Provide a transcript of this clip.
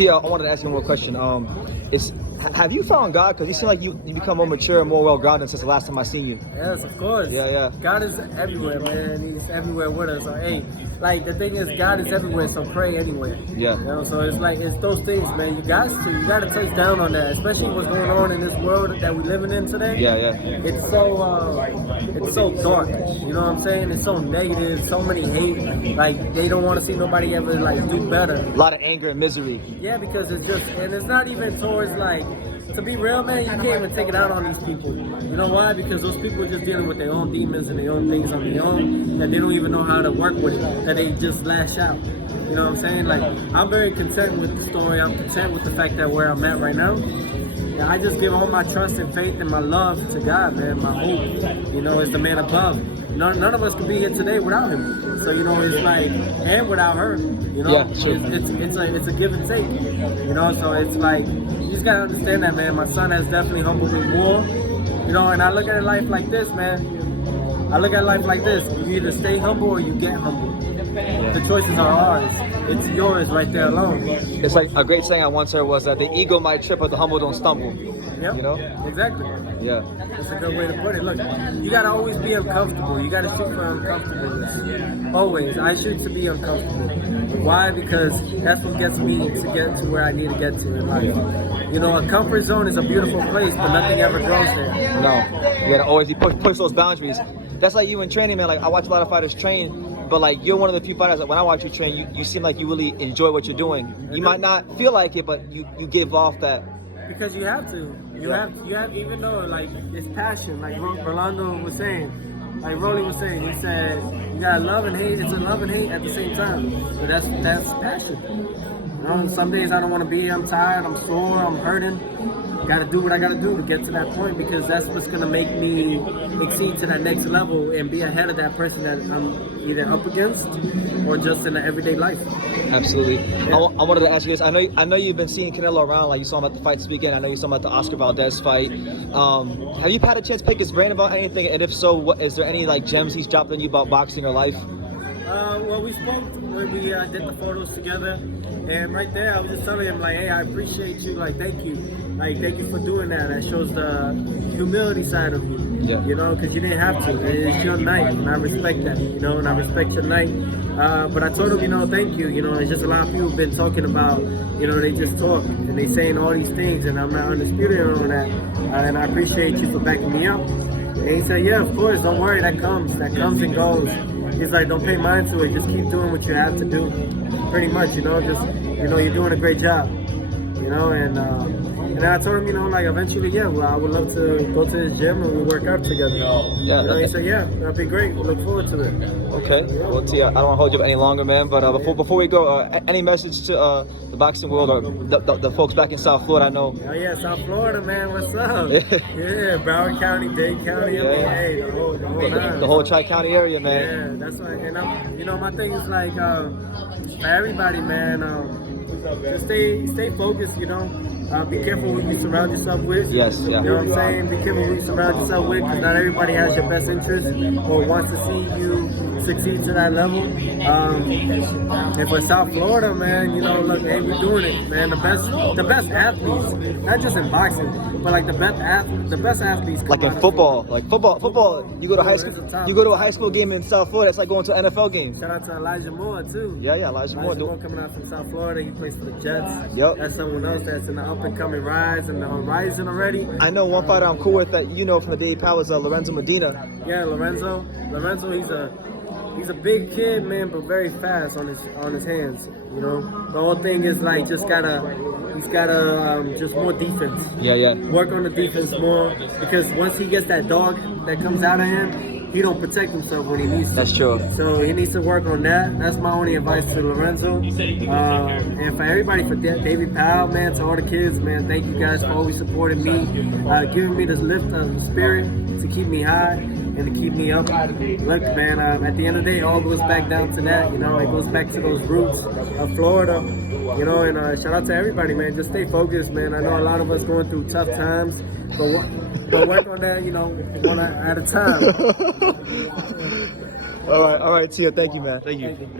Tia, I wanted to ask you one more question. Have you found God? Because you seem like you become more mature and more well-grounded since the last time I seen you. Yes, of course. Yeah. God is everywhere, man. He's everywhere with us. So, hey, like the thing is, God is everywhere. So pray anywhere. Yeah. You know, so it's like it's those things, man. You got to touch down on that, especially what's going on in this world that we're living in today. Yeah. It's so dark. You know what I'm saying? It's so negative. So many hate. Like they don't want to see nobody ever like do better. A lot of anger and misery. Yeah, because it's not even towards like. To be real, man, you can't even take it out on these people. You know why? Because those people are just dealing with their own demons and their own things on their own that they don't even know how to work with it, that they just lash out. You know what I'm saying? Like, I'm very content with the story. I'm content with the fact that where I'm at right now. I just give all my trust and faith and my love to God, man. My hope, you know, is the man above. None of us could be here today without him. So, you know, it's like, and without her, you know, yeah, sure. it's a give and take, you know, so it's like, you just gotta understand that, man. My son has definitely humbled me more, you know, and I look at life like this, man. I look at life like this. You either stay humble or you get humble. The choices are ours. It's yours right there alone. It's like a great saying I once heard was that the ego might trip, but the humble don't stumble. Yep. You know? Exactly. Yeah. That's a good way to put it. Look, you gotta always be uncomfortable. You gotta shoot for uncomfortableness. Always. I shoot to be uncomfortable. Why? Because that's what gets me to get to where I need to get to in life. You know, a comfort zone is a beautiful place, but nothing ever grows there. No. You gotta always push those boundaries. That's like you in training, man. Like I watch a lot of fighters train, but like you're one of the few fighters that when I watch you train, you seem like you really enjoy what you're doing. You might not feel like it, but you give off that. Because you have to. You have even though like it's passion, like Rolando was saying, like Rolly was saying, he said you gotta love and hate. It's a love and hate at the same time. So that's passion. You know, some days I don't want to be here. I'm tired. I'm sore. I'm hurting. Gotta do what I gotta do to get to that point because that's what's gonna make me exceed to that next level and be ahead of that person that I'm either up against or just in the everyday life. Absolutely. Yeah. I wanted to ask you this. I know you've been seeing Canelo around. Like you saw him at the fight this weekend. I know you saw him at the Oscar Valdez fight. Have you had a chance to pick his brain about anything? And if so, is there any like gems he's dropped on you about boxing or life? Well, we spoke when we did the photos together, and right there I was just telling him like, hey, I appreciate you. Like, thank you. Like, thank you for doing that. That shows the humility side of you. Yeah. You know, because you didn't have to. It's your night, and I respect that. You know, and I respect your night. But I told him, you know, thank you. You know, it's just a lot of people have been talking about, you know, they just talk and they saying all these things, and I'm not undisputed on that. And I appreciate you for backing me up. And he said, yeah, of course, don't worry, that comes and goes. He's like, don't pay mind to it, just keep doing what you have to do. Pretty much, you know, just, you know, you're doing a great job. You know, and then I told him, you know, like eventually, yeah, well, I would love to go to the gym and we work out together. Yeah. You know, he said, yeah, that'd be great. We look forward to it. Okay. Well, Tia, I don't want to hold you up any longer, man. But before we go, any message to the boxing world or the folks back in South Florida? I know. Oh yeah, South Florida, man. What's up? Yeah, Broward County, Dade County. I mean, hey, the whole Tri-County area, man. Yeah, that's right. And I'm, you know, my thing is like for everybody, man. Just stay focused, you know. Be careful who you surround yourself with. Yes, yeah. You know what I'm saying? Be careful who you surround yourself with because not everybody has your best interest or wants to see you succeed to that level. And for South Florida, man, you know, look, hey, we're doing it, man. The best athletes, not just in boxing, but like the best athletes. Like in football, football. You go to high school. You go to a high school game in South Florida. It's like going to an NFL game. Shout out to Elijah Moore too. Yeah, Elijah Moore coming out from South Florida. He plays for the Jets. Yep. That's someone else that's in the up and coming rise and the horizon already. I know one fighter I'm cool with that you know from the Dade Powers, Lorenzo Medina. Yeah, Lorenzo, he's a big kid, man, but very fast on his hands. You know, the whole thing is like he's gotta just more defense. Yeah. Work on the defense more because once he gets that dog that comes out of him, he don't protect himself when he needs to. That's true. So he needs to work on that. That's my only advice to Lorenzo. And for everybody, for David Powell, man, to all the kids, man, thank you guys for always supporting me, giving me this lift of the spirit to keep me high and to keep me up. Look, man, at the end of the day, it all goes back down to that. You know, it goes back to those roots of Florida. You know, and shout out to everybody, man. Just stay focused, man. I know a lot of us going through tough times, but work on that, you know, one at a time. All right, Tia. Thank you, man. Thank you.